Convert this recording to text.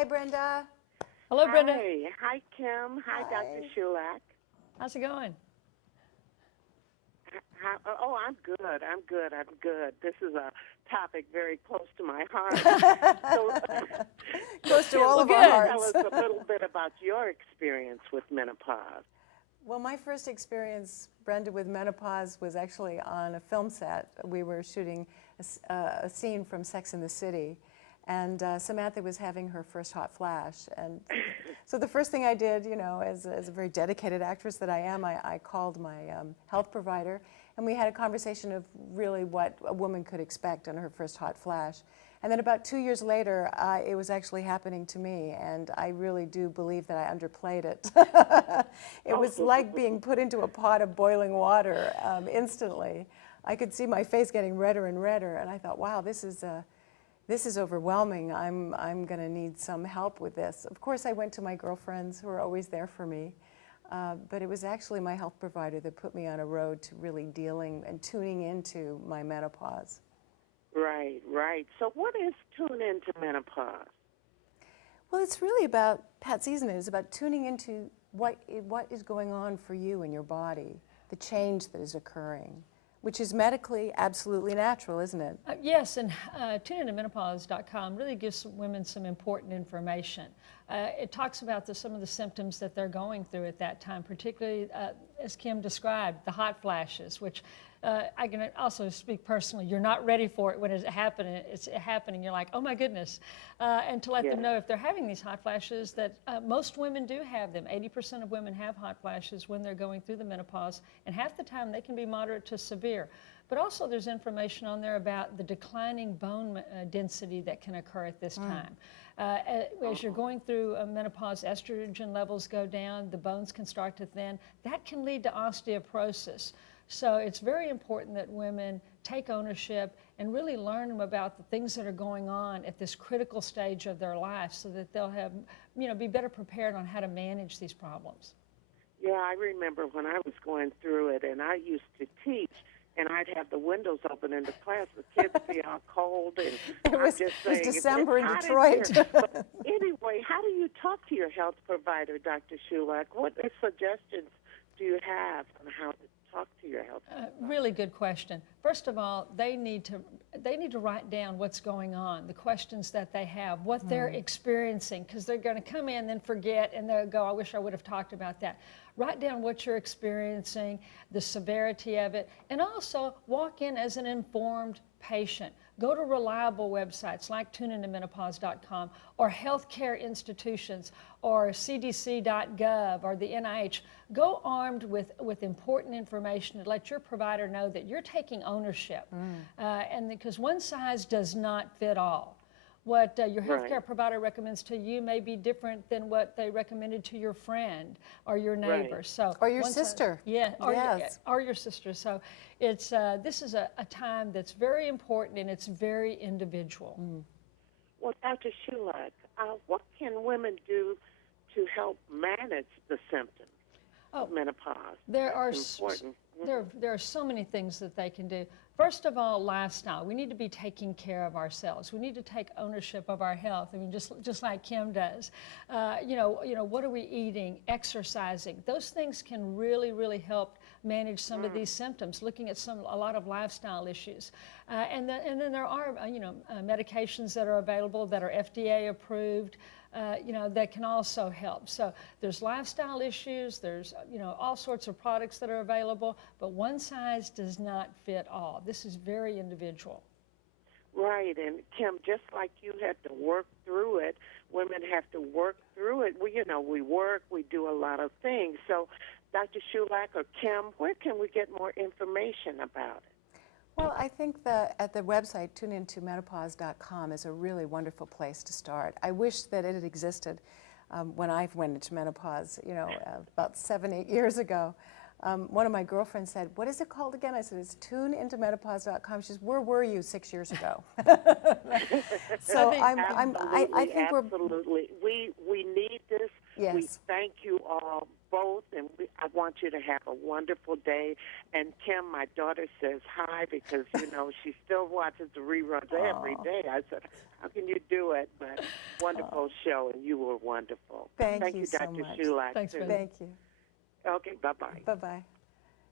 Hi, Brenda. Hello, Brenda. Hi, Kim. Hi, Dr. Sulak. How's it going? I'm good. I'm good. This is a topic very close to my heart. Close to all of our hearts. Tell us a little bit about your experience with menopause. Well, my first experience, Brenda, with menopause was actually on a film set. We were shooting a scene from Sex and the City, and Samantha was having her first hot flash. And so the first thing I did, you know, as a very dedicated actress that I am, I called my health provider, and we had a conversation of really what a woman could expect on her first hot flash. And then about 2 years later, it was actually happening to me, and I really do believe that I underplayed it. It was like being put into a pot of boiling water instantly. I could see my face getting redder and redder, and I thought, wow, this is overwhelming. I'm going to need some help with this. Of course, I went to my girlfriends who were always there for me, but it was actually my health provider that put me on a road to really dealing and tuning into my menopause. Right. So what is Tune Into Menopause? Well, it's really about, Pat Season, it's about tuning into what is going on for you in your body, the change that is occurring, which is medically absolutely natural, isn't it? Yes, and tuneintomenopause.com really gives women some important information. It talks about some of the symptoms that they're going through at that time, particularly, as Kim described, the hot flashes, which I can also speak personally. You're not ready for it when it's happening. You're like, oh my goodness. And to let them know if they're having these hot flashes that most women do have them. 80% of women have hot flashes when they're going through the menopause, and half the time they can be moderate to severe. But also there's information on there about the declining bone density that can occur at this time. As you're going through menopause, estrogen levels go down, the bones can start to thin. That can lead to osteoporosis. So it's very important that women take ownership and really learn about the things that are going on at this critical stage of their life so that they'll have, be better prepared on how to manage these problems. Yeah, I remember when I was going through it, and I used to teach, and I'd have the windows open in the class. The kids be all cold, and it was December in Detroit. But anyway, how do you talk to your health provider, Dr. Sulak? What suggestions do you have on how to talk to your health provider? Really good question. First of all, they need to write down what's going on, the questions that they have, what they're experiencing, because they're going to come in and then forget, and they'll go, I wish I would have talked about that. Write down what you're experiencing, the severity of it, and also walk in as an informed patient. Go to reliable websites like tuneintomenopause.com or healthcare institutions or cdc.gov or the NIH. Go armed with important information to let your provider know that you're taking ownership. And because one size does not fit all. What your healthcare provider recommends to you may be different than what they recommended to your friend or your neighbor. So or your sister. Or your sister. So it's this is a time that's very important, and it's very individual. Well, Dr. Sulak, what can women do to help manage the symptoms of menopause? There are so many things that they can do. First of all, lifestyle. We need to be taking care of ourselves. We need to take ownership of our health. I mean, just like Kim does. What are we eating? Exercising. Those things can really, really help manage some of these symptoms. Looking at a lot of lifestyle issues, and then there are medications that are available that are FDA approved. That can also help. So there's lifestyle issues, there's, all sorts of products that are available, but one size does not fit all. This is very individual. Right, and Kim, just like you had to work through it, women have to work through it. We work, we do a lot of things. So Dr. Sulak or Kim, where can we get more information about it? Well, I think at the website, tuneintomenopause.com, is a really wonderful place to start. I wish that it had existed when I went into menopause, about 7-8 years ago. One of my girlfriends said, what is it called again? I said, it's tuneintomenopause.com. She says, where were you 6 years ago? So I think absolutely. We need this. Yes. We thank you all both, and I want you to have a wonderful day. And Kim, my daughter says hi because, you know, she still watches the reruns every day. I said, how can you do it? But wonderful show, and you were wonderful. Thank you so Dr. much. Sulak. Thanks, too. Brenda. Thank you. Okay, bye-bye. Bye-bye.